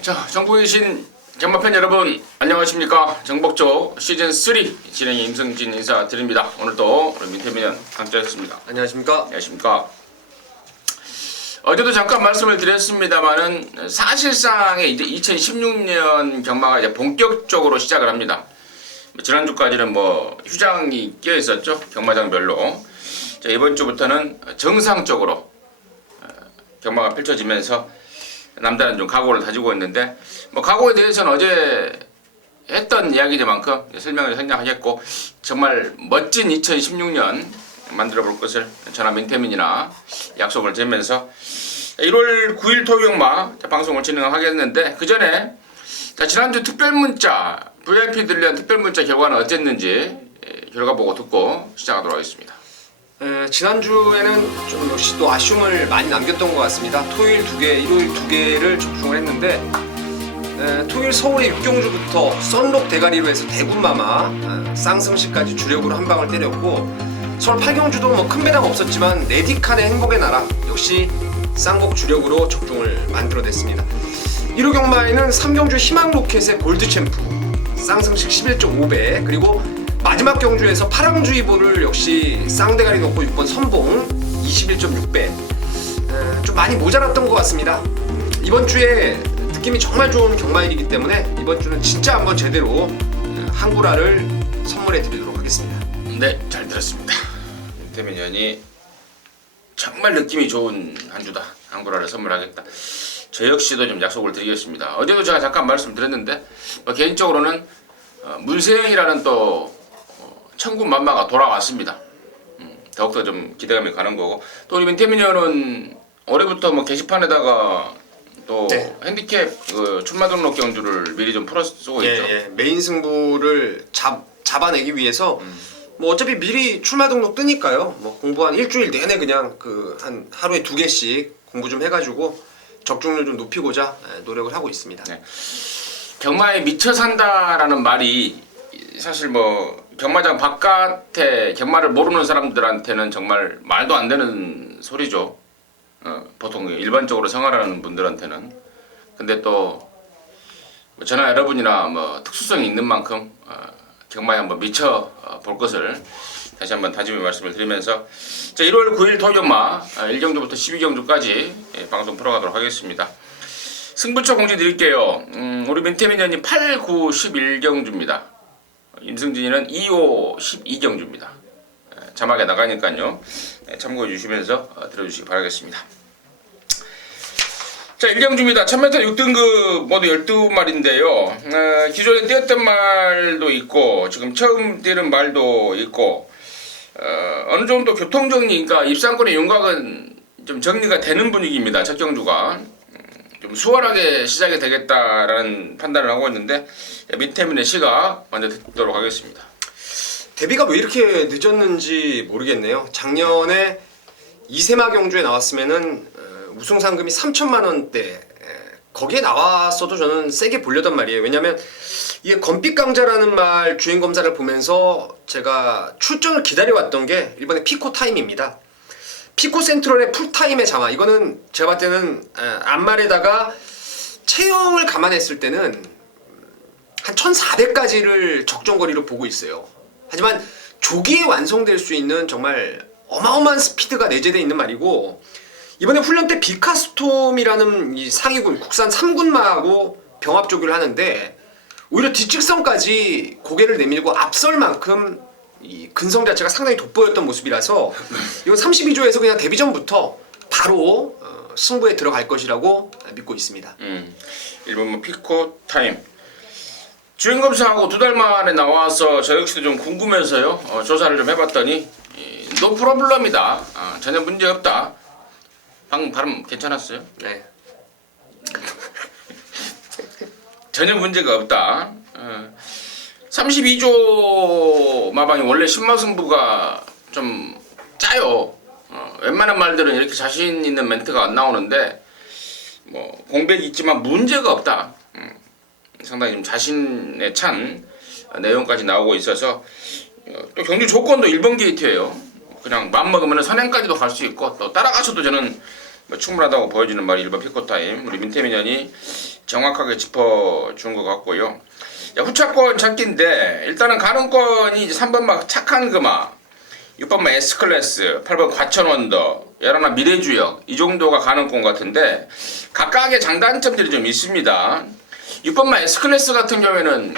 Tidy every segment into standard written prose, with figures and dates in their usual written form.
네, 정보에 계신 경마팬 여러분 안녕하십니까. 정복조 시즌3 진행의 임승진 인사드립니다. 오늘도 우리 민태민은 함께했습니다. 안녕하십니까. 안녕하십니까. 어제도 잠깐 말씀을 드렸습니다만은 사실상의 이제 2016년 경마가 이제 본격적으로 시작을 합니다. 지난주까지는 휴장이 끼어 있었죠. 경마장별로. 자, 이번 주부터는 정상적으로 경마가 펼쳐지면서 남다른 좀 각오를 다지고 있는데 각오에 대해서는 어제 했던 이야기들만큼 설명을 생략하겠고 정말 멋진 2016년 만들어 볼 것을 저나 민태민이나 약속을 드리면서 1월 9일 토요경마 방송을 진행하겠는데 그 전에 지난주 특별문자 VIP들을 위한 특별문자 결과는 어땠는지 결과 보고 듣고 시작하도록 하겠습니다. 지난주에는 좀 역시 또 아쉬움을 많이 남겼던 것 같습니다. 토요일 2개, 일요일 2개를 적중을 했는데 토요일 서울의 6경주부터 썬록 대가리로 해서 대구마마 쌍승시까지 주력으로 한 방을 때렸고 서울 8경주도 큰 배당 없었지만 레디칸의 행복의 나라 역시 쌍곡 주력으로 적중을 만들어냈습니다. 1호 경마에는 3경주 희망로켓의 골드챔프 쌍승식 11.5배 그리고 마지막 경주에서 파랑주의보를 역시 쌍대가리 놓고 6번 선봉 21.6배 좀 많이 모자랐던 것 같습니다. 이번 주에 느낌이 정말 좋은 경마일이기 때문에 이번 주는 진짜 한번 제대로 한구라를 선물해 드리도록 하겠습니다. 네, 잘 들었습니다. 민태민 의원이 정말 느낌이 좋은 한 주다. 한구라를 선물하겠다. 저 역시도 좀 약속을 드리겠습니다. 어제도 제가 잠깐 말씀드렸는데 개인적으로는 문세영이라는 또 천군만마가 돌아왔습니다. 더욱더 좀 기대감이 가는 거고 또 우리 민태민 의원은 올해부터 게시판에다가 또 네. 핸디캡 출마 등록 경주를 미리 좀 풀어 쓰고 있죠. 메인 승부를 잡아내기 위해서 어차피 미리 출마 등록 뜨니까요. 공부 한 일주일 내내 그냥 한 하루에 2개씩 공부 좀 해가지고 적중률 좀 높이고자 노력을 하고 있습니다. 네. 경마에 미쳐 산다라는 말이 사실 경마장 바깥에 경마를 모르는 사람들한테는 정말 말도 안 되는 소리죠. 보통 일반적으로 생활하는 분들한테는. 근데 또 저나 여러분이나 특수성이 있는 만큼 경마에 한번 미쳐 볼 것을 다시 한번 다짐의 말씀을 드리면서 1월 9일 토요경마 1경주부터 12경주까지 방송 풀어가도록 하겠습니다. 승부처 공지 드릴게요. 우리 민태민 의원님 8, 9, 11경주입니다. 임승진이는 2, 5, 12경주입니다. 자막에 나가니까요. 참고해 주시면서 들어주시기 바라겠습니다. 자, 1경주입니다. 1000m 6등급 모두 12마리인데요. 기존에 뛰었던 말도 있고 지금 처음 뛰는 말도 있고 어느 정도 교통정리, 그러니까 입상권의 윤곽은 좀 정리가 되는 분위기입니다. 첫 경주가. 좀 수월하게 시작이 되겠다라는 판단을 하고 있는데 민태민의 시각 먼저 듣도록 하겠습니다. 데뷔가 왜 이렇게 늦었는지 모르겠네요. 작년에 이세마 경주에 나왔으면은 우승 상금이 3천만 원대 거기에 나왔어도 저는 세게 보려던 말이에요. 왜냐면 이게 검빛 강자라는 말 주행 검사를 보면서 제가 출전을 기다려왔던 게 이번에 피코 타임입니다. 피코 센트럴의 풀타임의 장화, 이거는 제가 봤을 때는 앞말에다가 체형을 감안했을 때는 한 1400까지를 적정거리로 보고 있어요. 하지만 조기에 완성될 수 있는 정말 어마어마한 스피드가 내재되어 있는 말이고 이번에 훈련 때 비카스톰이라는 이 상위군 국산 3군마하고 병합 조교를 하는데 오히려 뒷직선까지 고개를 내밀고 앞설 만큼 이 근성 자체가 상당히 돋보였던 모습이라서 이건 32조에서 그냥 데뷔 전부터 바로 승부에 들어갈 것이라고 믿고 있습니다. 1번 피코 타임 주행 검사하고 2달 만에 나와서 저 역시도 좀 궁금해서요. 조사를 좀 해봤더니 노 프로블럼이다. 전혀 문제 없다. 방금 발음 괜찮았어요? 네. 전혀 문제가 없다. 32조 마방이 원래 신마승부가 좀 짜요. 웬만한 말들은 이렇게 자신 있는 멘트가 안 나오는데 공백이 있지만 문제가 없다. 상당히 좀 자신에 찬 내용까지 나오고 있어서 또 경주 조건도 1번 게이트예요. 그냥 맘먹으면 선행까지도 갈 수 있고 또 따라가셔도 저는 뭐 충분하다고 보여지는 말이 1번 피코타임. 우리 민태민현이 정확하게 짚어준 것 같고요. 자, 후차권 찾기인데 일단은 가능권이 이제 3번 막 착한 금화, 6번 막 S클래스, 8번 과천원더, 11번 미래주역 이 정도가 가능권 같은데 각각의 장단점들이 좀 있습니다. 6번 막 S클래스 같은 경우에는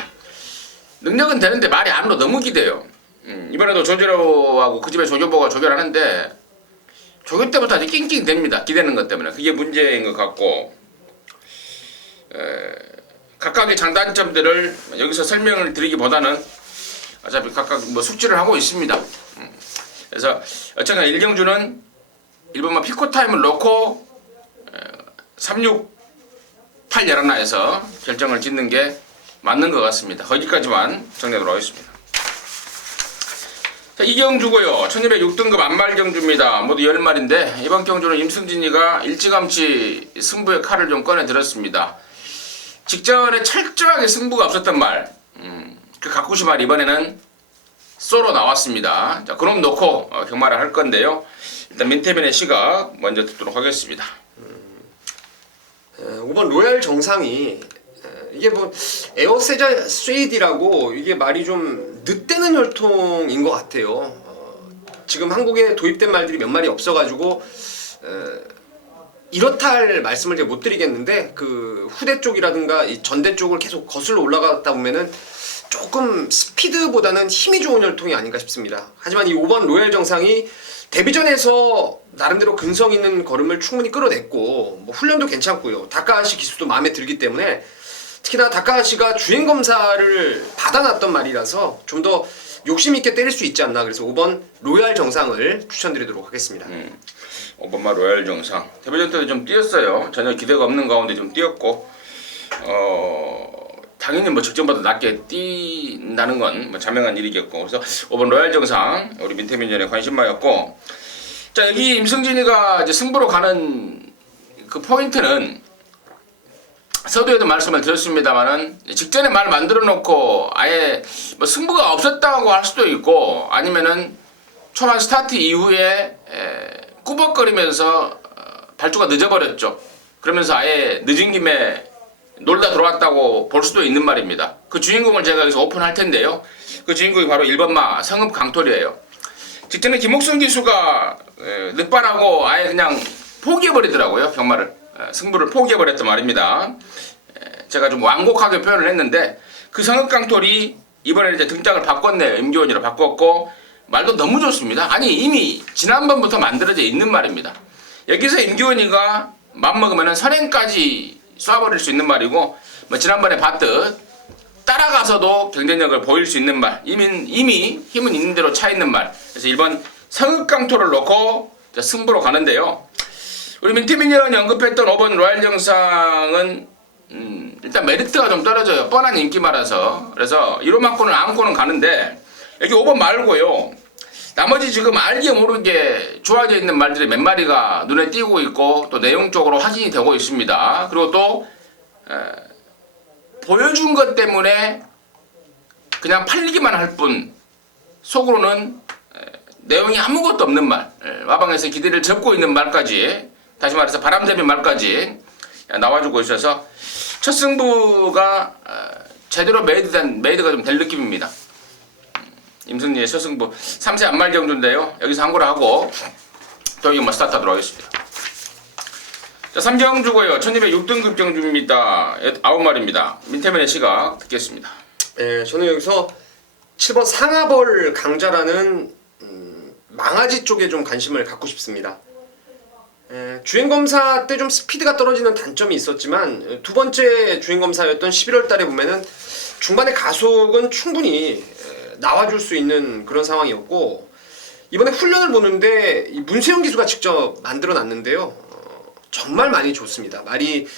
능력은 되는데 말이 안으로 너무 기대요. 이번에도 조재로하고 그 집에 조교보가 조결하는데 조교 때부터 아주 낑낑 됩니다. 기대는 것 때문에 그게 문제인 것 같고 각각의 장단점들을 여기서 설명을 드리기보다는 어차피 각각 뭐 숙지를 하고 있습니다. 그래서 어쨌거나 일경주는 1번만 피코타임을 놓고 368 열하나에서 결정을 짓는 게 맞는 것 같습니다. 거기까지만 정리하도록 하겠습니다. 자, 이 경주고요. 1206등급 안말경주입니다. 모두 10마리인데 이번 경주는 임승진이가 일찌감치 승부의 칼을 좀 꺼내 들었습니다. 직전에 철저하게 승부가 없었던 말, 그 가꾸시 말 이번에는 쏘로 나왔습니다. 자, 그럼 놓고 경마를 할 건데요. 일단 민태민의 시각 먼저 듣도록 하겠습니다. 5번 로얄 정상이 이게 뭐 에어세자 스웨이디라고 이게 말이 좀 늦대는 혈통인 것 같아요. 지금 한국에 도입된 말들이 몇 마리 없어가지고 이렇다 할 말씀을 제가 못 드리겠는데 그 후대 쪽이라든가 이 전대 쪽을 계속 거슬러 올라가다 보면은 조금 스피드보다는 힘이 좋은 혈통이 아닌가 싶습니다. 하지만 이 5번 로얄 정상이 데뷔전에서 나름대로 근성 있는 걸음을 충분히 끌어냈고 뭐 훈련도 괜찮고요. 다카하시 기수도 마음에 들기 때문에 특히나 다카하시가 주행 검사를 받아놨던 말이라서 좀 더 욕심 있게 때릴 수 있지 않나. 그래서 5번 로얄 정상을 추천드리도록 하겠습니다. 5번마 로얄 정상 데뷔전 때도 좀 뛰었어요. 전혀 기대가 없는 가운데 좀 뛰었고 당연히 뭐 직전보다 낮게 뛴다는 건 뭐 자명한 일이겠고 그래서 5번 로얄 정상 우리 민태민전에 관심마였고 자 여기 임승진이가 이제 승부로 가는 그 포인트는 서두에도 말씀을 드렸습니다만은 직전에 말 만들어 놓고 아예 뭐 승부가 없었다고 할 수도 있고 아니면은 초반 스타트 이후에 꾸벅거리면서 발주가 늦어버렸죠. 그러면서 아예 늦은 김에 놀다 들어왔다고 볼 수도 있는 말입니다. 그 주인공을 제가 여기서 오픈할 텐데요. 그 주인공이 바로 1번마 성읍 강토리예요. 직전에 김옥순 기수가 늦바라고 아예 그냥 포기해버리더라고요. 경마를. 승부를 포기해버렸단 말입니다. 제가 좀 완곡하게 표현을 했는데 그 성읍 강토리 이번에 이제 등장을 바꿨네요. 임기원이라 바꿨고 말도 너무 좋습니다. 아니 이미 지난번부터 만들어져 있는 말입니다. 여기서 임기원이가 맘먹으면 선행까지 쏴버릴 수 있는 말이고 뭐 지난번에 봤듯 따라가서도 경쟁력을 보일 수 있는 말 이미 힘은 있는 대로 차 있는 말. 그래서 1번 성읍강토를 놓고 승부로 가는데요. 우리 민태민이 언급했던 5번 로얄 정상은 일단 메리트가 좀 떨어져요. 뻔한 인기마라서. 그래서 1호만큼은 안고는 가는데 여기 5번 말고요. 나머지 지금 알게 모르게 좋아져 있는 말들이 몇 마리가 눈에 띄고 있고 또 내용적으로 확인이 되고 있습니다. 그리고 또 보여준 것 때문에 그냥 팔리기만 할 뿐 속으로는 내용이 아무것도 없는 말, 와방에서 기대를 접고 있는 말까지 다시 말해서 바람잡이 말까지 나와주고 있어서 첫 승부가 제대로 메이드가 좀 될 느낌입니다. 임승리의 첫 승부 3세 안말 경주인데요. 여기서 한 거를 하고 또 이거 스타트 하도록 하겠습니다. 자, 3경주고요. 1206등급 경주입니다. 9마리입니다. 민태민의 시각 듣겠습니다. 저는 여기서 7번 상하벌 강자라는 망아지 쪽에 좀 관심을 갖고 싶습니다. 주행검사 때 좀 스피드가 떨어지는 단점이 있었지만 두 번째 주행검사였던 11월 달에 보면은 중반에 가속은 충분히 나와줄 수 있는 그런 상황이었고 이번에 훈련을 보는데 문세영 기수가 직접 만들어 놨는데요. 정말 많이 좋습니다. 말이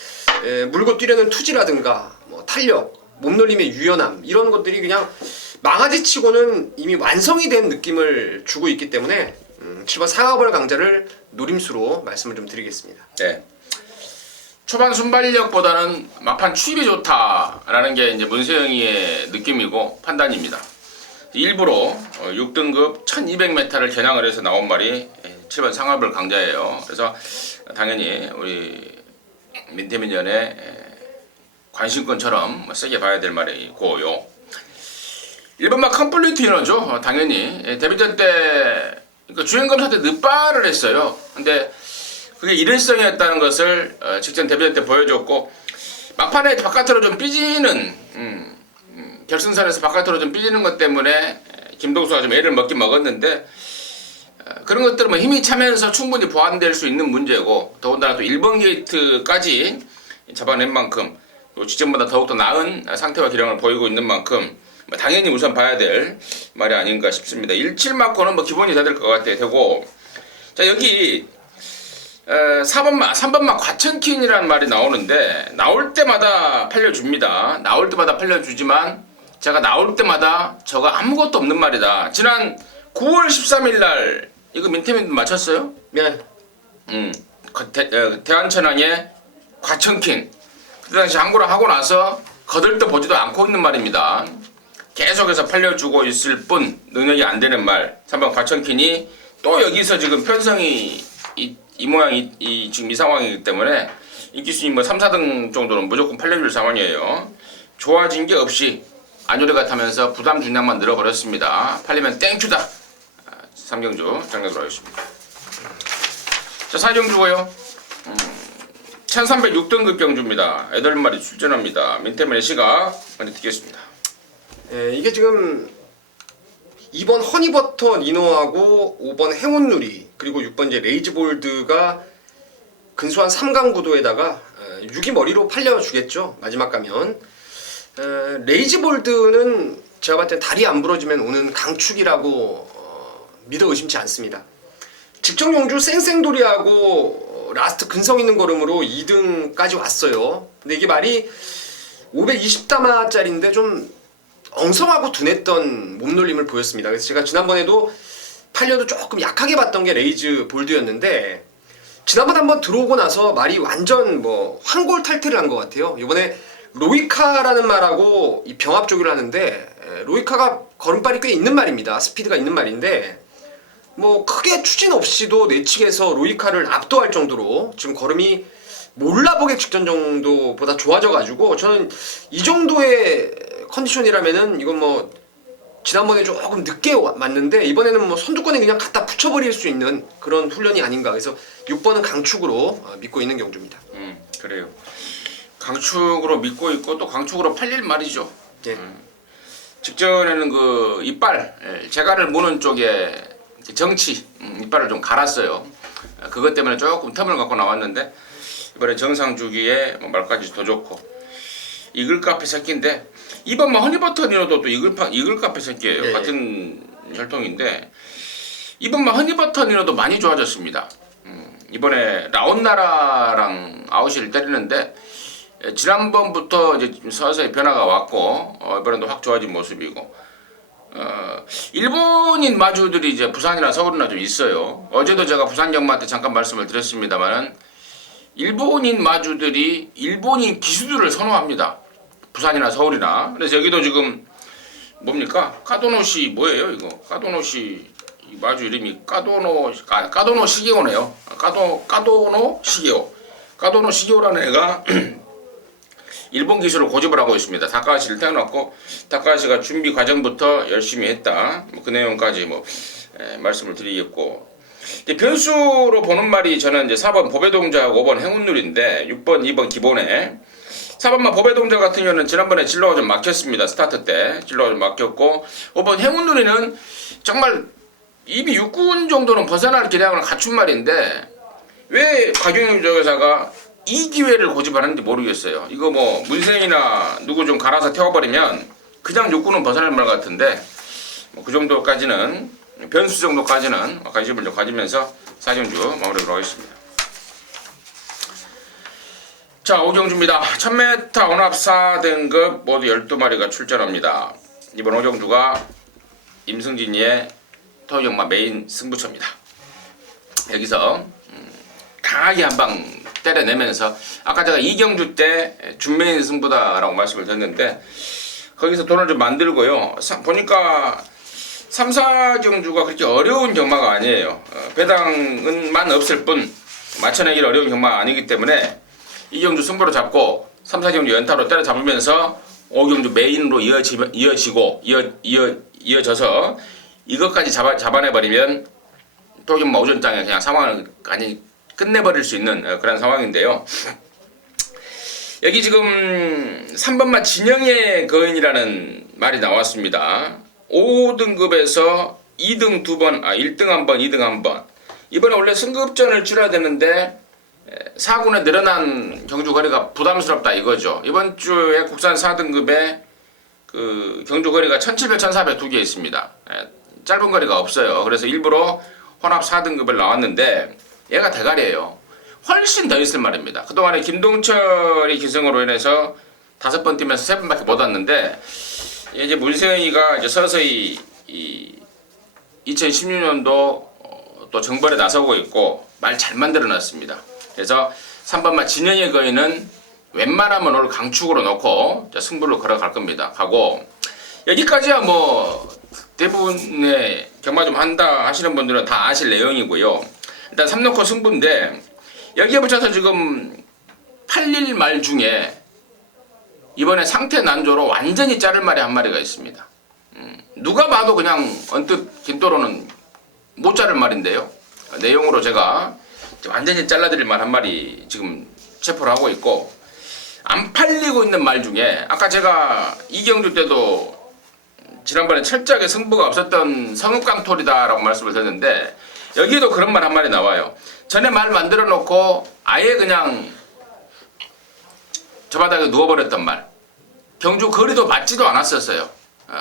물고 뛰려는 투지라든가 뭐 탄력, 몸놀림의 유연함 이런 것들이 그냥 망아지치고는 이미 완성이 된 느낌을 주고 있기 때문에 7번 상하벌 강자를 노림수로 말씀을 좀 드리겠습니다. 네. 초반 순발력보다는 막판 추입이 좋다라는 게 이제 문세영이의 느낌이고 판단입니다. 일부러 6등급 1200m를 겨냥을 해서 나온 말이 7번 상업을 강자예요. 그래서 당연히 우리 민태민전의 관심권처럼 세게 봐야 될 말이고요. 1번마 컴플리트 위너죠. 당연히 데뷔전 때 그러니까 주행검사 때 늦발을 했어요. 근데 그게 일회성이었다는 것을 직전 데뷔전 때 보여줬고 막판에 바깥으로 좀 삐지는 결승선에서 바깥으로 좀 삐지는 것 때문에 김동수가 좀 애를 먹긴 먹었는데 그런 것들은 뭐 힘이 차면서 충분히 보완될 수 있는 문제고 더군다나 또 1번 게이트까지 잡아낸 만큼 또 직전보다 더욱더 나은 상태와 기량을 보이고 있는 만큼 당연히 우선 봐야 될 말이 아닌가 싶습니다. 17마코는 뭐 기본이 다 될 것 같아요. 되고 자 여기 3번마 과천킨이라는 말이 나오는데 나올 때마다 팔려줍니다. 나올 때마다 팔려주지만 제가 나올 때마다 저거 아무것도 없는 말이다. 지난 9월 13일 날 이거 민태민 맞췄어요? 네. 대한천왕의 과천킨 그 당시 항구를 하고 나서 거들떠 보지도 않고 있는 말입니다. 계속해서 팔려주고 있을 뿐 능력이 안 되는 말 3번 과천킨이 또 여기서 지금 편성이 이 모양이 지금 이 상황이기 때문에 인기순위 뭐 3, 4등 정도는 무조건 팔려줄 상황이에요. 좋아진 게 없이 안요리 같으면서 부담 중량만 늘어버렸습니다. 팔리면 땡큐다. 3경주 장려로 하겠습니다. 자 4경주고요. 1306등급 경주입니다. 8마리 출전합니다. 민태민의 시각 먼저 듣겠습니다. 이게 지금 2번 허니버터 니노하고 5번 행운누리 그리고 6번 이제 레이즈볼드가 근소한 3강 구도에다가 6이 머리로 팔려주겠죠. 마지막 가면 레이즈볼드는 제가 봤을 때 다리 안 부러지면 오는 강축이라고 믿어 의심치 않습니다. 직전 용주 쌩쌩돌이하고 라스트 근성 있는 걸음으로 2등까지 왔어요. 근데 이게 말이 520다마짜리인데 좀 엉성하고 둔했던 몸놀림을 보였습니다. 그래서 제가 지난번에도 팔려도 조금 약하게 봤던 게 레이즈 볼드였는데 지난번 한번 들어오고 나서 말이 완전 뭐 환골탈태를 한 것 같아요. 이번에 로이카라는 말하고 이 병합조기를 하는데 로이카가 걸음발이 꽤 있는 말입니다. 스피드가 있는 말인데 뭐 크게 추진 없이도 내측에서 로이카를 압도할 정도로 지금 걸음이 몰라보기 직전 정도보다 좋아져가지고 저는 이 정도의 컨디션이라면은 이건 뭐 지난번에 조금 늦게 맞는데 이번에는 뭐 선두권에 그냥 갖다 붙여버릴 수 있는 그런 훈련이 아닌가. 그래서 6번은 강축으로 믿고 있는 경주입니다. 그래요. 강축으로 믿고 있고 또 강축으로 팔릴 말이죠. 예. 직전에는 그 이빨 재갈을 무는 쪽에 정치 이빨을 좀 갈았어요. 그것 때문에 조금 텀을 갖고 나왔는데 이번에 정상 주기에 뭐 말까지 더 좋고 이글 카페 새끼인데 이번 뭐 허니버터 니노도 또 이글 카페 새끼예요. 네. 같은 혈통인데 이번 뭐 허니버터 니노도 많이 좋아졌습니다. 이번에 라온나라랑 아웃을 때리는데 지난번부터 이제 서서히 변화가 왔고 이번에도 확 좋아진 모습이고 일본인 마주들이 이제 부산이나 서울이나 좀 있어요. 어제도 제가 부산 경마한테 잠깐 말씀을 드렸습니다만은 일본인 마주들이 일본인 기수들을 선호합니다. 부산이나 서울이나. 그래서 여기도 지금 뭡니까? 까도노시 뭐예요 이거? 까도노시 마주 이름이 까도노 시게오네요. 까도노 시게오. 까도노 시게오라는 애가 일본 기술을 고집을 하고 있습니다. 다카하시를 태어났고 다카하시가 준비 과정부터 열심히 했다. 그 내용까지 말씀을 드리겠고 이제 변수로 보는 말이 저는 이제 4번 보배동자하고 5번 행운누리인데 6번, 2번 기본에 4번만 보배동자 같은 경우는 지난번에 진로가 좀 막혔습니다. 스타트 때 진로가 좀 막혔고 5번 행운누리는 정말 입이 6군 정도는 벗어날 기량을 갖춘 말인데 왜 박용영 조교사가 이 기회를 고집하는지 모르겠어요. 이거 뭐 문세인이나 누구 좀 갈아서 태워버리면 그냥 6군은 벗어날 말 같은데 그 정도까지는 변수 정도까지는 관심을 좀 가지면서 4경주 마무리하도록 하겠습니다. 자 5경주입니다. 1000m 혼합 4등급 모두 12마리가 출전합니다. 이번 5경주가 임승진이의 토요경마 메인 승부처입니다. 여기서 강하게 한방 때려내면서 아까 제가 2경주 때 준메인 승부다라고 말씀을 드렸는데 거기서 돈을 좀 만들고요. 보니까 3, 4경주가 그렇게 어려운 경마가 아니에요. 배당은만 없을 뿐 맞춰내기 어려운 경마가 아니기 때문에 이 경주 승부로 잡고 3, 4경주 연타로 때려잡으면서 5경주 메인으로 이어져서 이것까지 잡아내버리면 또경마 오전장에 그냥 상황을 많이 끝내버릴 수 있는 그런 상황인데요. 여기 지금 3번마 진영의 거인이라는 말이 나왔습니다. 5등급에서 2등 2번, 1등 1번, 2등 1번. 이번에 원래 승급전을 치러야 되는데 4군에 늘어난 경주 거리가 부담스럽다 이거죠. 이번 주에 국산 4등급에 그 경주 거리가 1700, 1400 두 개 있습니다. 짧은 거리가 없어요. 그래서 일부러 혼합 4등급을 나왔는데 얘가 대가리예요. 훨씬 더 있을 말입니다. 그동안에 김동철이 기승으로 인해서 5번 뛰면서 3번밖에 못 왔는데 이제 문세영이가 이제 서서히 2016년도 또 정벌에 나서고 있고 말 잘 만들어 놨습니다. 그래서 3번마 진영의 거인은 웬만하면 오늘 강축으로 놓고 승부를 걸어갈 겁니다. 가고 여기까지야 뭐 대부분의 경마 좀 한다 하시는 분들은 다 아실 내용이고요. 일단 3놓고 승부인데 여기에 붙여서 지금 8일 말 중에 이번에 상태 난조로 완전히 자를 말이 한 마리가 있습니다. 누가 봐도 그냥 언뜻 김도로는 못 자를 말인데요. 내용으로 제가 완전히 잘라드릴 말 한 마리 지금 체포를 하고 있고 안 팔리고 있는 말 중에 아까 제가 이경주 때도 지난번에 철저하게 승부가 없었던 성읍강톨이다라고 말씀을 드렸는데 여기에도 그런 말 한 마리 나와요. 전에 말 만들어 놓고 아예 그냥 저 바닥에 누워버렸던 말. 경주 거리도 맞지도 않았었어요.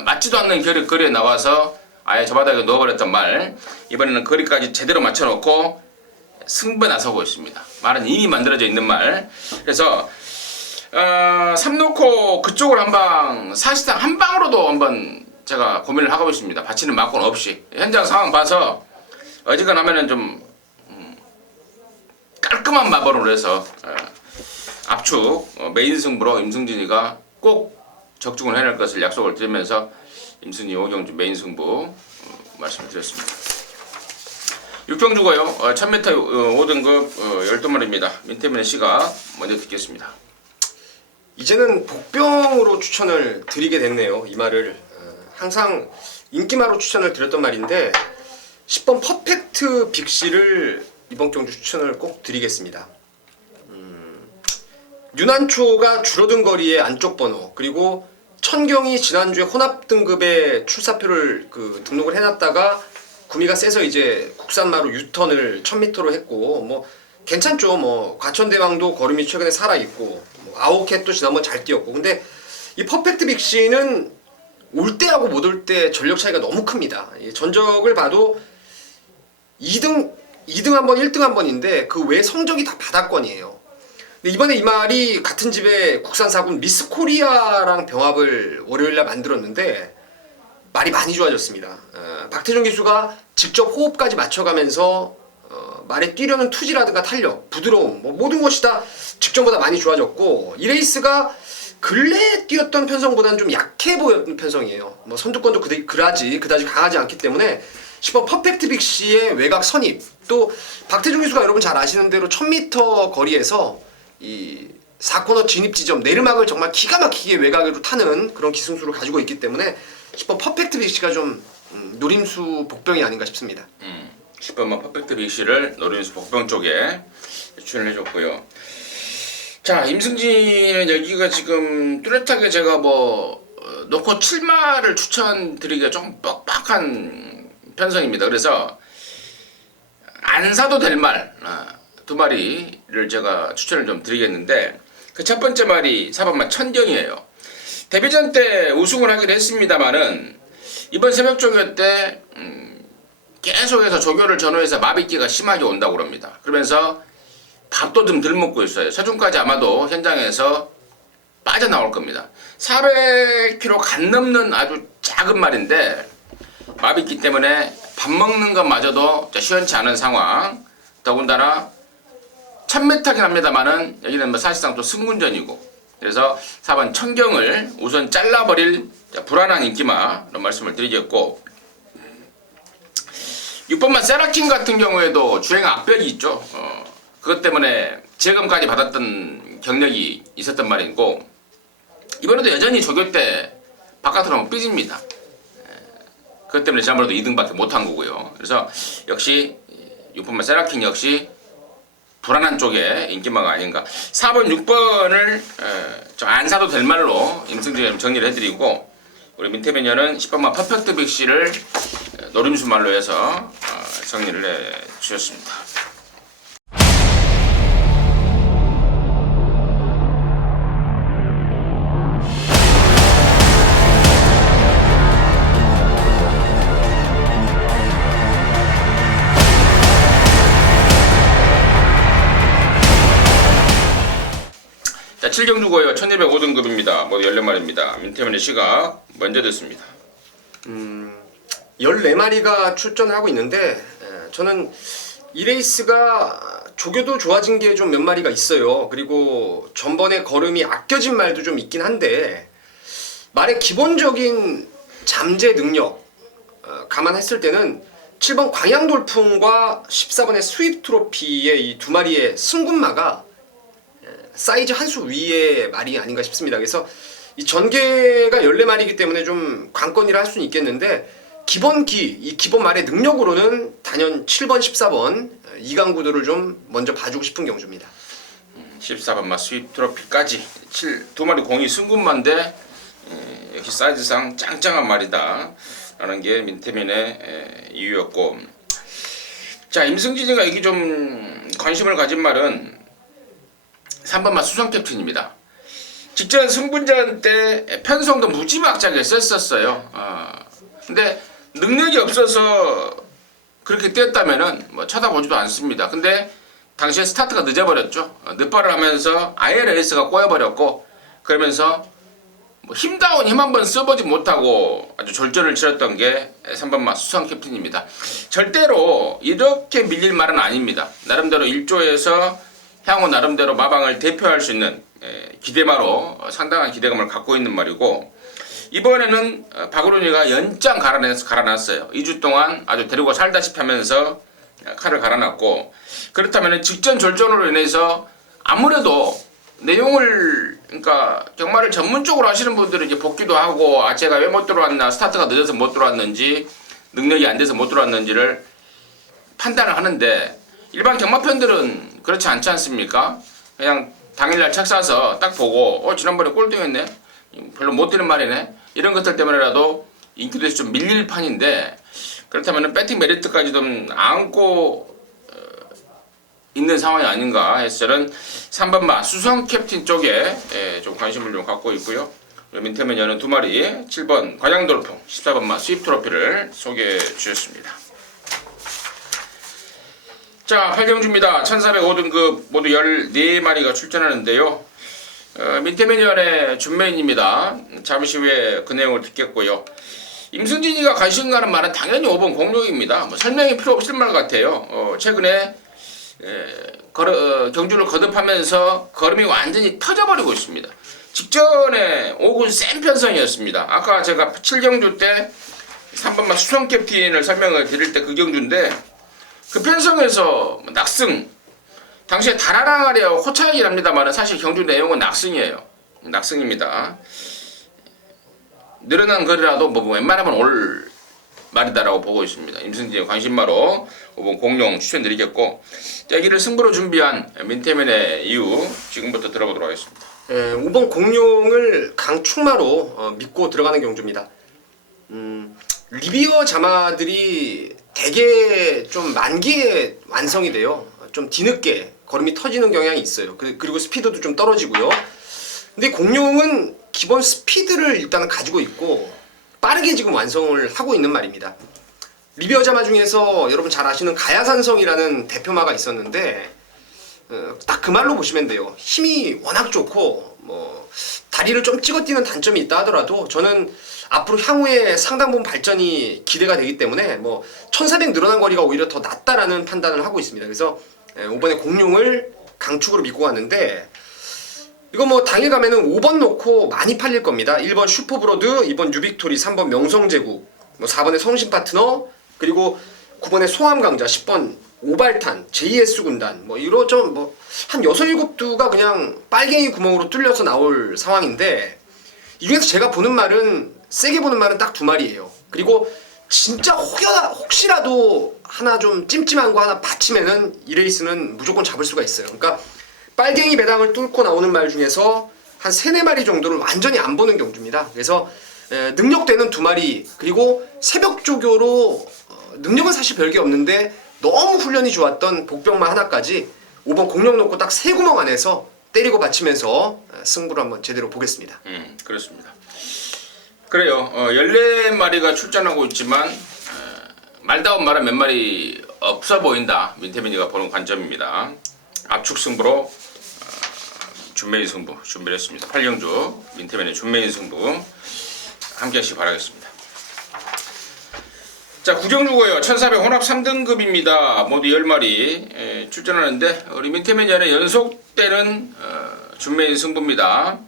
맞지도 않는 거리에 나와서 아예 저 바닥에 누워버렸던 말. 이번에는 거리까지 제대로 맞춰놓고 승부에 나서고 있습니다. 말은 이미 만들어져 있는 말. 그래서 3놓고 그쪽을 한방 사실상 한 방으로도 한번 제가 고민을 하고 있습니다. 받치는 막권 없이 현장 상황 봐서 어지간하면은 좀 깔끔한 마법으로 해서 압축 메인 승부로 임승진이가 꼭 적중을 해낼 것을 약속을 드리면서 임승진 5경주 메인 승부 말씀을 드렸습니다. 6경주고요. 1000m 5등급 12마리입니다. 민태민의 씨가 먼저 듣겠습니다. 이제는 복병으로 추천을 드리게 됐네요. 이 말을 항상 인기마로 추천을 드렸던 말인데 10번 퍼펙트 빅시를 이번 경주 추천을 꼭 드리겠습니다. 윤한초가 줄어든 거리의 안쪽 번호, 그리고 천경이 지난주에 혼합 등급의 출사표를 등록을 해놨다가 구미가 세서 이제 국산마로 유턴을 1000m로 했고 뭐 괜찮죠. 뭐 과천대왕도 걸음이 최근에 살아있고 뭐 아오캣도 지난번 잘 뛰었고. 근데 이 퍼펙트 빅시는 올 때하고 못 올 때 전력 차이가 너무 큽니다. 전적을 봐도 2등 한 번, 1등 한 번인데 그 외 성적이 다 바닥권이에요. 근데 이번에 이 말이 같은 집에 국산 4군 미스 코리아랑 병합을 월요일날 만들었는데 말이 많이 좋아졌습니다. 박태준 기수가 직접 호흡까지 맞춰가면서 말에 뛰려는 투지라든가 탄력, 부드러움, 뭐 모든 것이 다 직전보다 많이 좋아졌고 이 레이스가 근래 뛰었던 편성보다는 좀 약해 보였던 편성이에요. 뭐 선두권도 그다지 강하지 않기 때문에 10번 퍼펙트 빅시의 외곽 선입, 또 박태준 기수가 여러분 잘 아시는 대로 1000m 거리에서 이 4코너 진입 지점 내리막을 정말 기가 막히게 외곽으로 타는 그런 기승수를 가지고 있기 때문에 10번 퍼펙트 빅시가 좀 노림수 복병이 아닌가 싶습니다. 10번만 퍼펙트 빅시를 노림수 복병 쪽에 추천을 해줬고요. 자, 임승진은 여기가 지금 뚜렷하게 제가 뭐 놓고 7마를 추천드리기가 좀 빡빡한 편성입니다. 그래서 안 사도 될 말 두 마리를 제가 추천을 좀 드리겠는데 그 첫 번째 말이 4번만 천경이에요. 데뷔전 때 우승을 하기도 했습니다만은 이번 새벽조교 때 계속해서 조교를 전후해서 마비기가 심하게 온다고 그럽니다. 그러면서 밥도 좀 덜 먹고 있어요. 체중까지 아마도 현장에서 빠져나올 겁니다. 400kg 간 넘는 아주 작은 말인데 마비기 때문에 밥 먹는 것마저도 시원치 않은 상황. 더군다나 1000m긴 합니다만은 여기는 뭐 사실상 또 승군전이고 그래서 4번 천경을 우선 잘라버릴 불안한 인기마 이런 말씀을 드리겠고 6번만 세라킨 같은 경우에도 주행 악벽이 있죠. 그것 때문에 재검까지 받았던 경력이 있었던 말이고, 이번에도 여전히 조교 때 바깥으로 하면 삐집니다. 그것 때문에 지난번에도 2등밖에 못한 거고요. 그래서 역시 6번만 세라킨 역시 불안한 쪽에 인기마가 아닌가. 4번, 6번을 좀 안 사도 될 말로 임승진이 정리를 해드리고, 우리 민태매녀는 10번만 퍼펙트 빅시를 노림수 말로 해서 정리를 해주셨습니다. 자, 7경주고요. 1205등급입니다. 모두 14마리입니다. 민태면의 시각 먼저 듣습니다. 14마리가 출전을 하고 있는데 저는 이 레이스가 조교도 좋아진 게 좀 몇 마리가 있어요. 그리고 전번에 걸음이 아껴진 말도 좀 있긴 한데 말의 기본적인 잠재 능력 감안했을 때는 7번 광양돌풍과 14번의 스윕 트로피의 이 두 마리의 승군마가 사이즈 한 수 위의 말이 아닌가 싶습니다. 그래서 이 전개가 14마리이기 때문에 좀 관건이라 할 수는 있겠는데 이 기본 말의 능력으로는 단연 7번, 14번 이강구도를 좀 먼저 봐주고 싶은 경주입니다. 14번마 스윕 트로피까지 두 마리 공이 승군마인데 역시 사이즈상 짱짱한 말이다 라는 게 민태민의 이유였고, 자, 임승진이가 여기 좀 관심을 가진 말은 3번마 수성 캡틴입니다. 직전 승분전 때 편성도 무지막지하게 썼었어요. 근데 능력이 없어서 그렇게 뛰었다면은 뭐 쳐다보지도 않습니다. 근데 당시에 스타트가 늦어버렸죠. 늦발을 하면서 아예 레이스가 꼬여버렸고, 그러면서 뭐 힘다운 힘 한번 써보지 못하고 아주 졸전을 치렀던 게 3번마 수성 캡틴입니다. 절대로 이렇게 밀릴 말은 아닙니다. 나름대로 1조에서 향후 나름대로 마방을 대표할 수 있는 기대마로 상당한 기대감을 갖고 있는 말이고, 이번에는 박우run이가 연장 갈아놨어요. 2주 동안 아주 데리고 살다시피 하면서 칼을 갈아놨고, 그렇다면 직전 졸전으로 인해서 아무래도 내용을, 그러니까 경마를 전문적으로 하시는 분들은 이제 복귀도 하고, 제가 왜 못 들어왔나, 스타트가 늦어서 못 들어왔는지, 능력이 안 돼서 못 들어왔는지를 판단을 하는데, 일반 경마편들은 그렇지 않지 않습니까? 그냥 당일날 책 사서 딱 보고 지난번에 꼴등했네, 별로 못 되는 말이네, 이런 것들 때문에라도 인기도에서 좀 밀릴 판인데, 그렇다면 배팅 메리트까지 좀 안고 있는 상황이 아닌가 해서 저는 3번마 수성 캡틴 쪽에 좀 관심을 좀 갖고 있고요. 민태매녀는 두 마리 7번 관양돌풍, 14번마 스윕 트로피를 소개해 주셨습니다. 자, 8경주입니다. 1405등급 모두 14마리가 출전하는데요. 민태매년의 준메인입니다. 잠시 후에 그 내용을 듣겠고요. 임승진이가 관심 가는 말은 당연히 5번 공룡입니다. 뭐 설명이 필요 없을 말 같아요. 최근에 경주를 거듭하면서 걸음이 완전히 터져버리고 있습니다. 직전에 5군 센 편성이었습니다. 아까 제가 7경주 때 3번마 수성 캡틴을 설명을 드릴 때 그 경주인데, 그 편성에서 낙승, 당시에 다라랑아리아 호차이긴 합니다만 사실 경주 내용은 낙승이에요. 낙승입니다. 늘어난 거리라도 뭐 웬만하면 올 말이다라고 보고 있습니다. 임승진의 관심마로 5번 공룡 추천드리겠고, 자, 여기를 승부로 준비한 민태면의 이유 지금부터 들어보도록 하겠습니다. 5번 공룡을 강축마로 믿고 들어가는 경주입니다. 리비어 자마들이 되게 좀 만기에 완성이 돼요. 좀 뒤늦게 걸음이 터지는 경향이 있어요. 그리고 스피드도 좀 떨어지고요. 근데 공룡은 기본 스피드를 일단 가지고 있고 빠르게 지금 완성을 하고 있는 말입니다. 리비어 자마 중에서 여러분 잘 아시는 가야산성이라는 대표마가 있었는데 딱 그 말로 보시면 돼요. 힘이 워낙 좋고 뭐 다리를 좀 찍어 뛰는 단점이 있다 하더라도 저는 앞으로 향후에 상당 부분 발전이 기대가 되기 때문에 뭐 1400 늘어난 거리가 오히려 더 낫다라는 판단을 하고 있습니다. 그래서 이번에 공룡을 강축으로 믿고 갔는데, 이거 뭐 당일 가면은 5번 놓고 많이 팔릴 겁니다. 1번 슈퍼브로드, 2번 뉴빅토리, 3번 명성제국, 뭐 4번의 성신파트너, 그리고 9번에 소함강자, 10번 오발탄, JS 군단 뭐 이런 좀뭐한 6, 7두가 그냥 빨갱이 구멍으로 뚫려서 나올 상황인데 이 중에서 제가 보는 말은 세게 보는 말은 딱 2마리예요. 그리고 진짜 혹시라도 하나 좀 찜찜한 거 하나 받치면은 이 레이스는 무조건 잡을 수가 있어요. 그러니까 빨갱이 배당을 뚫고 나오는 말 중에서 한 3, 4마리 정도를 완전히 안 보는 경주입니다. 그래서 능력되는 2마리 그리고 새벽 조교로 능력은 사실 별게 없는데 너무 훈련이 좋았던 복병마 하나까지 5번 공룡 놓고 딱 3구멍 안에서 때리고 받치면서 승부를 한번 제대로 보겠습니다. 그렇습니다. 그래요. 14마리가 출전하고 있지만 말다운 말은 몇 마리 없어 보인다. 민태민이가 보는 관점입니다. 압축 승부로 준메인 승부 준비를 했습니다. 8경주 민태민의 준메인 승부 함께 하시기 바라겠습니다. 자, 9경주고요. 1400 혼합 3등급입니다. 모두 10마리 출전하는데 우리 민태민연의 연속되는 준메인 승부입니다.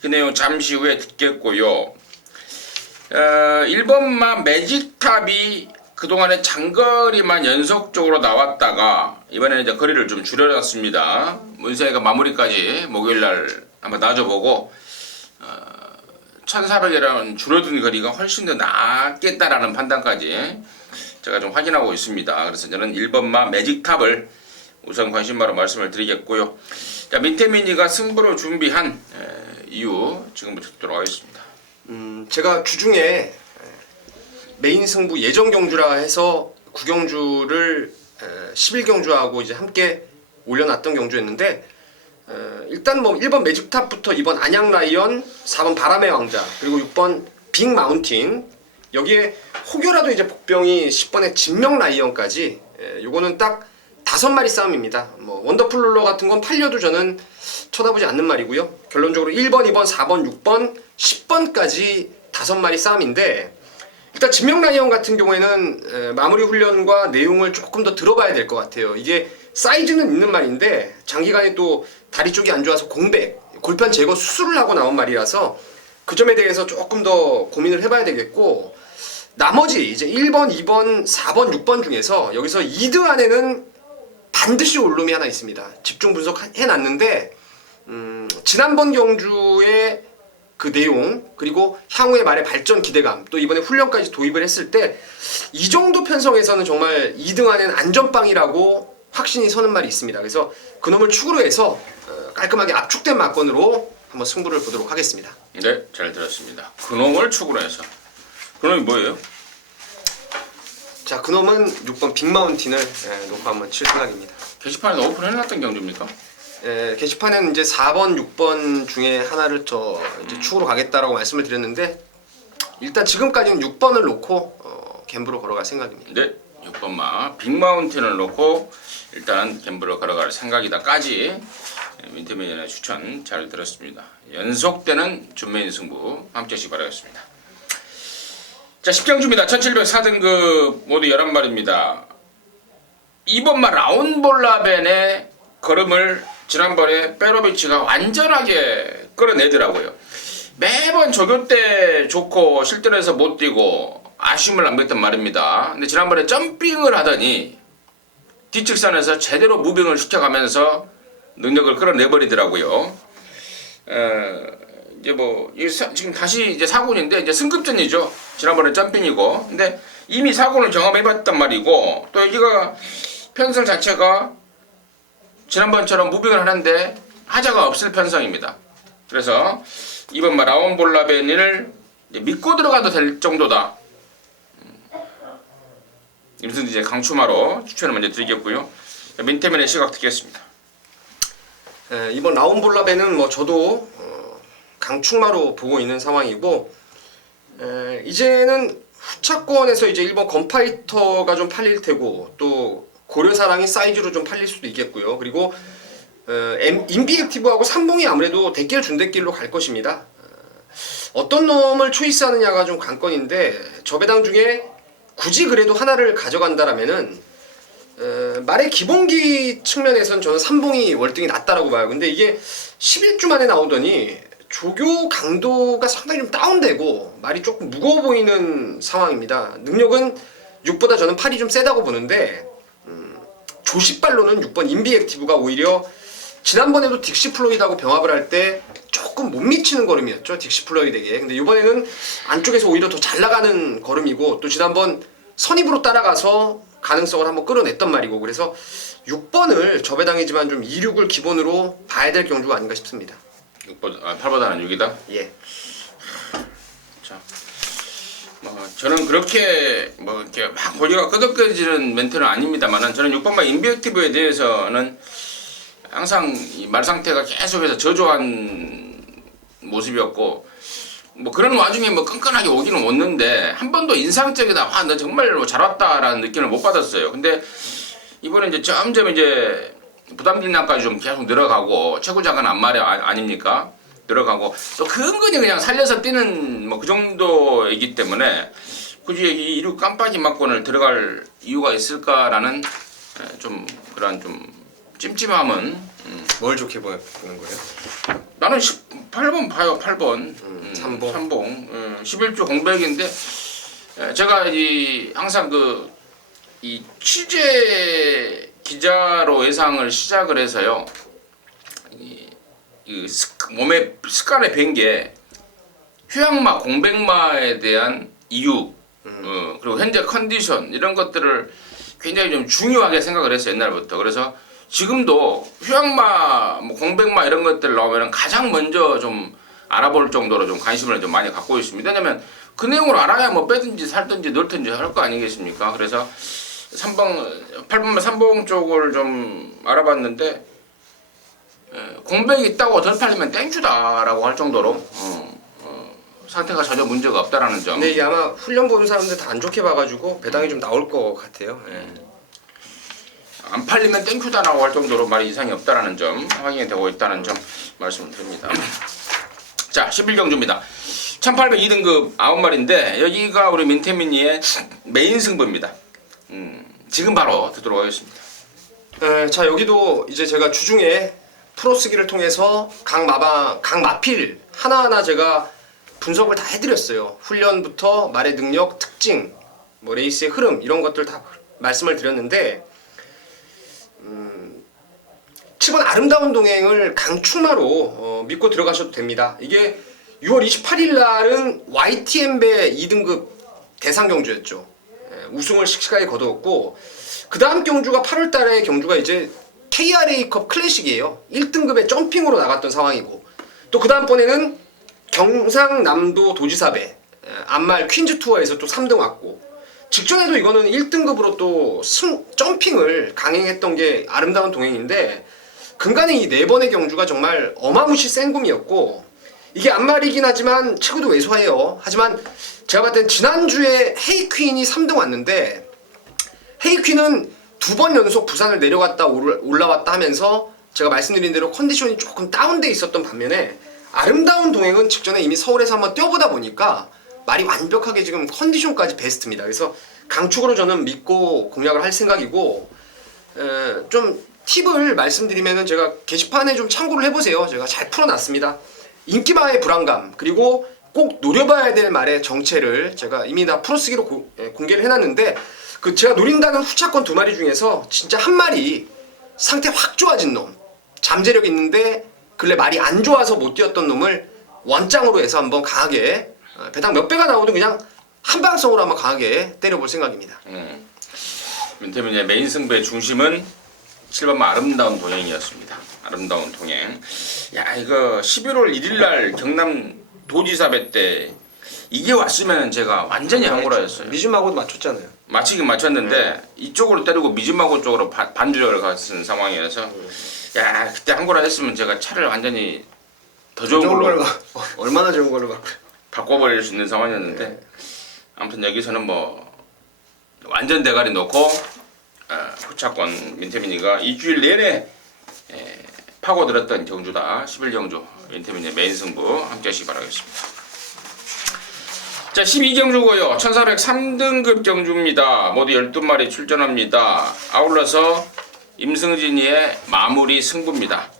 그 내용 잠시 후에 듣겠고요. 1번마 매직탑이 그동안에 장거리만 연속적으로 나왔다가 이번에는 이제 거리를 좀 줄여놨습니다. 문세이가 마무리까지 목요일날 한번 놔줘보고 1400이라는 줄어든 거리가 훨씬 더 낫겠다라는 판단까지 제가 좀 확인하고 있습니다. 그래서 저는 1번마 매직탑을 우선 관심바로 말씀을 드리겠고요. 자, 민태민이가 승부로 준비한 이유 지금부터 듣도록 하겠습니다. 제가 주중에 메인 승부 예정 경주라 해서 9경주를 11경주하고 이제 함께 올려놨던 경주였는데 일단 뭐 1번 매직탑부터 2번 안양라이언, 4번 바람의 왕자, 그리고 6번 빅마운틴 여기에 혹여라도 이제 복병이 10번의 진명라이언까지 요거는 딱 5마리 싸움입니다. 뭐 원더풀 룰러 같은 건 팔려도 저는 쳐다보지 않는 말이고요. 결론적으로 1번, 2번, 4번, 6번, 10번까지 5마리 싸움인데 일단 진명라이언 같은 경우에는 마무리 훈련과 내용을 조금 더 들어봐야 될 것 같아요. 이게 사이즈는 있는 말인데 장기간에 또 다리 쪽이 안 좋아서 공백, 골편 제거 수술을 하고 나온 말이라서 그 점에 대해서 조금 더 고민을 해봐야 되겠고 나머지 이제 1번, 2번, 4번, 6번 중에서 여기서 2등 안에는 반드시 올 놈이 하나 있습니다. 집중 분석해놨는데 지난번 경주의 그 내용 그리고 향후의 말의 발전 기대감 또 이번에 훈련까지 도입을 했을 때 이 정도 편성에서는 정말 2등 안에는 안전빵이라고 확신이 서는 말이 있습니다. 그래서 그놈을 축으로 해서 깔끔하게 압축된 막건으로 한번 승부를 보도록 하겠습니다. 네, 잘 들었습니다. 그놈을 축으로 해서. 그놈이 뭐예요? 자, 그놈은 6번 빅마운틴을 놓고 한번 칠 생각입니다. 게시판에 오픈해놨던 경주입니까? 게시판에는 이제 4번, 6번 중에 하나를 더 이제 축으로 가겠다라고 말씀을 드렸는데 일단 지금까지는 6번을 놓고 갬브로 걸어갈 생각입니다. 네, 6번마 빅마운틴을 놓고 일단 갬브로 걸어갈 생각이다까지 민태민의 추천 잘 들었습니다. 연속되는 준메인 승부 함께 하시기 바라겠습니다. 자, 10경주입니다. 1704등급 모두 11마리입니다. 2번마 라운볼라벤의 걸음을 지난번에 페로비치가 완전하게 끌어내더라고요. 매번 조교 때 좋고 실전에서 못 뛰고 아쉬움을 남겼단 말입니다. 근데 지난번에 점핑을 하더니 뒷측선에서 제대로 무빙을 시켜가면서 능력을 끌어내버리더라고요. 이제 뭐 지금 다시 이제 4군인데 이제 승급전이죠. 지난번에 점핑이고, 근데 이미 4군을 경험해봤단 말이고 또 여기가 편성 자체가 지난번처럼 무빙을 하는데 하자가 없을 편성입니다. 그래서 이번 라운볼라벤을 믿고 들어가도 될 정도다. 이것은 이제 강추마로 추천을 먼저 드리겠고요. 민태민의 시각 듣겠습니다. 이번 라운볼라벤은 뭐 저도 강축마로 보고 있는 상황이고 이제는 후차권에서 이제 1번 건파이터가 좀 팔릴 테고 또 고려사랑이 사이즈로 좀 팔릴 수도 있겠고요. 그리고 인비액티브하고 삼봉이 아무래도 대길 준대길로 갈 것입니다. 어떤 놈을 초이스하느냐가 좀 관건인데 저 배당 중에 굳이 그래도 하나를 가져간다라면은 말의 기본기 측면에서는 저는 삼봉이 월등히 낫다라고 봐요. 근데 이게 11주 만에 나오더니 조교 강도가 상당히 좀 다운되고 말이 조금 무거워 보이는 상황입니다. 능력은 6보다 저는 8이 좀 세다고 보는데 조식발로는 6번 인비액티브가 오히려 지난번에도 딕시 플로이드하고 병합을 할 때 조금 못 미치는 걸음이었죠. 딕시 플로이드에게. 근데 이번에는 안쪽에서 오히려 더 잘 나가는 걸음이고 또 지난번 선입으로 따라가서 가능성을 한번 끌어냈단 말이고 그래서 6번을 저배당이지만 좀 2, 6을 기본으로 봐야 될 경주가 아닌가 싶습니다. 8보다는 6이다? 예. 자, 저는 그렇게 이렇게 막 고리가 끄덕거리는 멘트는 아닙니다만은 저는 6번마 인비액티브에 대해서는 항상 이 말 상태가 계속해서 저조한 모습이었고 그런 와중에 끈끈하게 오기는 왔는데 한 번도 인상적이다. 너 정말 잘 왔다라는 느낌을 못 받았어요. 근데 이번에 이제 점점 이제 부담 긴장까지 좀 계속 늘어가고 최고작은 안말이 아닙니까? 늘어가고 또 근근히 그냥 살려서 뛰는 그 정도이기 때문에 굳이 이 이루 깜빡이 막권을 들어갈 이유가 있을까라는 좀 그런 좀 찜찜함은 뭘 좋게 보는 거예요? 나는 8번 봐요. 8번 3봉 11조 공백인데 제가 항상 이 취재 기자로 예상을 시작을 해서요. 몸에 습관에 밴 게 휴양마, 공백마에 대한 이유, 그리고 현재 컨디션 이런 것들을 굉장히 좀 중요하게 생각을 했어요. 옛날부터. 그래서 지금도 휴양마, 공백마 이런 것들 나오면 가장 먼저 좀 알아볼 정도로 좀 관심을 좀 많이 갖고 있습니다. 왜냐면 그 내용을 알아야 빼든지 살든지 넣든지 할 거 아니겠습니까? 그래서 8번마 3봉 쪽을 좀 알아봤는데 공백이 있다고 덜 팔리면 땡큐다라고 할 정도로 상태가 전혀 문제가 없다라는 점. 근데 이게 아마 훈련 보는 사람들 다 안 좋게 봐가지고 배당이 좀 나올 것 같아요. 안 팔리면 땡큐다라고 할 정도로 말이 이상이 없다라는 점 확인이 되고 있다는 점 말씀을 드립니다. 자, 11경주입니다. 1802등급 9마리인데 여기가 우리 민태민이의 메인 승부입니다. 지금 바로 듣도록 하겠습니다. 자 여기도 이제 제가 주중에 프로쓰기를 통해서 각 마필 하나하나 제가 분석을 다 해드렸어요. 훈련부터 말의 능력, 특징, 레이스의 흐름 이런 것들 다 말씀을 드렸는데 7번 아름다운 동행을 강충마로 믿고 들어가셔도 됩니다. 이게 6월 28일 날은 YTM배 2등급 대상 경주였죠. 우승을 씩씩하게 거두었고 그 다음 경주가 8월 달에 경주가 이제 KRA컵 클래식이에요. 1등급의 점핑으로 나갔던 상황이고 또 그 다음번에는 경상남도 도지사배 안말 퀸즈 투어에서 또 3등 왔고 직전에도 이거는 1등급으로 또 점핑을 강행했던 게 아름다운 동행인데 근간에 이 4번의 경주가 정말 어마무시 센 곰이었고 이게 안말이긴 하지만 체구도 왜소해요. 하지만 제가 봤을 땐 지난주에 헤이퀸이 3등 왔는데 헤이퀸은 2번 연속 부산을 내려갔다 올라왔다 하면서 제가 말씀드린 대로 컨디션이 조금 다운돼 있었던 반면에 아름다운 동행은 직전에 이미 서울에서 한번 뛰어보다 보니까 말이 완벽하게 지금 컨디션까지 베스트입니다. 그래서 강축으로 저는 믿고 공략을 할 생각이고 좀 팁을 말씀드리면은 제가 게시판에 좀 참고를 해보세요. 제가 잘 풀어놨습니다. 인기마의 불안감 그리고 꼭 노려봐야 될 말의 정체를 제가 이미 다 풀어쓰기로 공개를 해놨는데 제가 노린다는 후차권 2마리 중에서 진짜 한 마리 상태 확 좋아진 놈 잠재력 있는데 근래 말이 안 좋아서 못 뛰었던 놈을 원장으로 해서 한번 강하게 배당 몇 배가 나오든 그냥 한방성으로 한번 강하게 때려볼 생각입니다. 민태민의 메인 승부의 중심은 7번 아름다운 동행이었습니다. 아름다운 동행. 야 이거 11월 1일날 경남 도지사배 때 이게 왔으면 제가 완전히 항고라였어요. 미줌하고도 맞췄잖아요. 맞히긴 맞췄는데 이쪽으로 때리고 미즈마고 쪽으로 반주력을 갔은 상황이어서 야 그때 항고라 했으면 제가 차를 완전히 더 좋은 걸로 얼마나 좋은 걸로 바꿔버릴 수 있는 상황이었는데 아무튼 여기서는 완전 대가리 놓고 후차권 민태민이가 2주일 내내 파고들었던 경주다. 11경주 민태민의 메인 승부 함께 하시기 바라겠습니다. 자 12경주고요. 1403등급 경주입니다. 모두 12마리 출전합니다. 아울러서 임승진이의 마무리 승부입니다.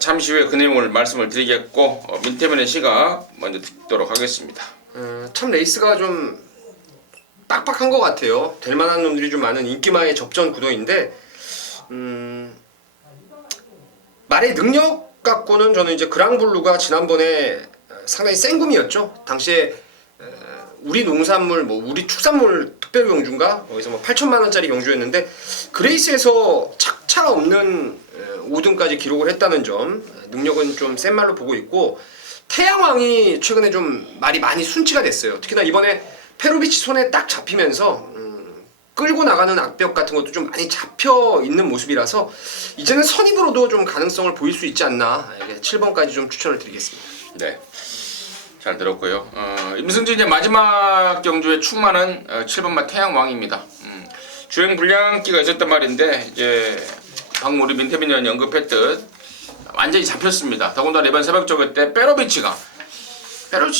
잠시 후에 그 내용을 말씀을 드리겠고 민태민의 시각 먼저 듣도록 하겠습니다. 참 레이스가 좀 빡빡한 것 같아요. 될 만한 놈들이 좀 많은 인기마의 접전 구도인데 말의 능력 갖고는 저는 이제 그랑블루가 지난번에 상당히 센 금이었죠. 당시에 우리 농산물 뭐 우리 축산물 특별 경주인가 거기서 뭐 8천만 원짜리 경주였는데 그레이스에서 착차 없는 5등까지 기록을 했다는 점 능력은 좀 센 말로 보고 있고 태양왕이 최근에 좀 말이 많이 순치가 됐어요. 특히나 이번에 페로비치 손에 딱 잡히면서 끌고 나가는 악벽 같은 것도 좀 많이 잡혀 있는 모습이라서 이제는 선입으로도 좀 가능성을 보일 수 있지 않나 7번까지 좀 추천을 드리겠습니다. 네. 잘 들었고요. 임승진 이제 마지막 경주의 충마는 7번마 태양왕입니다. 주행 불량기가 있었단 말인데 이제 방금 우리 민태빈 의원이 언급했듯 완전히 잡혔습니다. 더군다나 이번 새벽저그 때 페로비치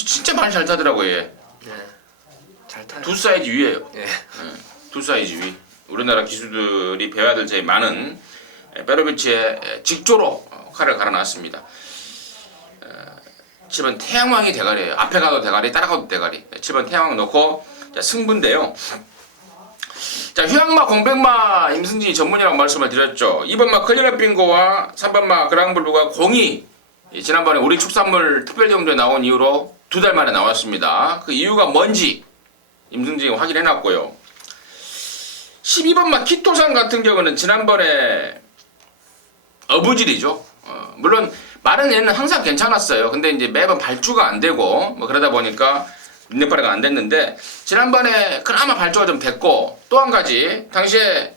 진짜 많이 잘 타더라고요. 얘. 네, 잘 타요. 두 사이즈 위에요. 네. 두 사이즈 위. 우리나라 기수들이 배워야 될 제일 많은 페로비치의 직조로 칼을 갈아놨습니다. 7번 태양왕이 대가리예요. 앞에 가도 대가리, 따라가도 대가리. 7번 태양왕 넣고 자, 승부인데요. 자, 휴양마, 공백마 임승진이 전문이라고 말씀을 드렸죠. 2번마 클리너 빙고와 3번마 그랑블루가 공이 지난번에 우리 축산물 특별경주에 나온 이후로 2달 만에 나왔습니다. 그 이유가 뭔지 임승진이 확인해놨고요. 12번마 키토산 같은 경우는 지난번에 어부질이죠. 물론 마른 애는 항상 괜찮았어요. 근데 이제 매번 발주가 안 되고 뭐 그러다 보니까 린네파레가 안 됐는데 지난번에 그나마 발주가 좀 됐고 또 한 가지 당시에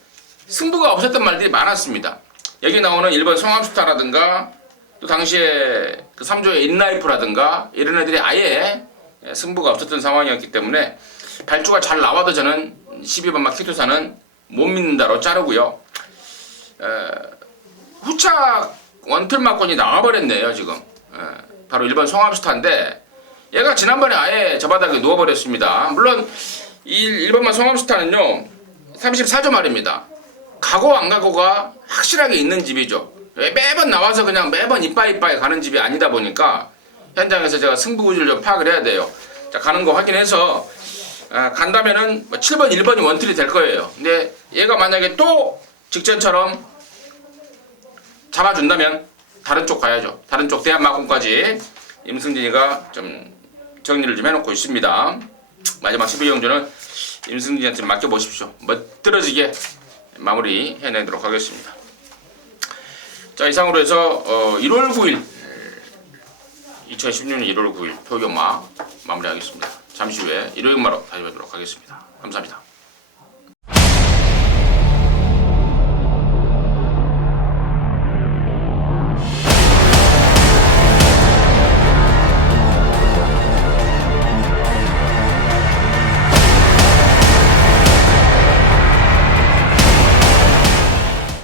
승부가 없었던 말들이 많았습니다. 여기 나오는 1번 성암스타라든가 또 당시에 그 3조의 인라이프라든가 이런 애들이 아예 승부가 없었던 상황이었기 때문에 발주가 잘 나와도 저는 12번 마키토사는 못 믿는다로 자르고요. 후착 원틀마권이 나와버렸네요 지금. 바로 1번 송암스타인데 얘가 지난번에 아예 저 바닥에 누워버렸습니다. 물론 이 1번만 송암스타는요 34조 말입니다. 가고 안 가고가 확실하게 있는 집이죠. 매번 나와서 그냥 매번 이빠이 가는 집이 아니다 보니까 현장에서 제가 승부구조를 좀 파악을 해야 돼요. 자, 가는 거 확인해서 간다면은 7번 1번이 원틀이 될 거예요. 근데 얘가 만약에 또 직전처럼 잡아준다면 다른 쪽 가야죠. 다른 쪽 대한마공까지 임승진이가 좀 정리를 좀 해놓고 있습니다. 마지막 12경주는 임승진한테 맡겨보십시오. 멋들어지게 마무리 해내도록 하겠습니다. 자, 이상으로 해서 1월 9일 2016년 1월 9일 표경마 마무리하겠습니다. 잠시 후에 일요일마로 다시 뵙도록 하겠습니다. 감사합니다.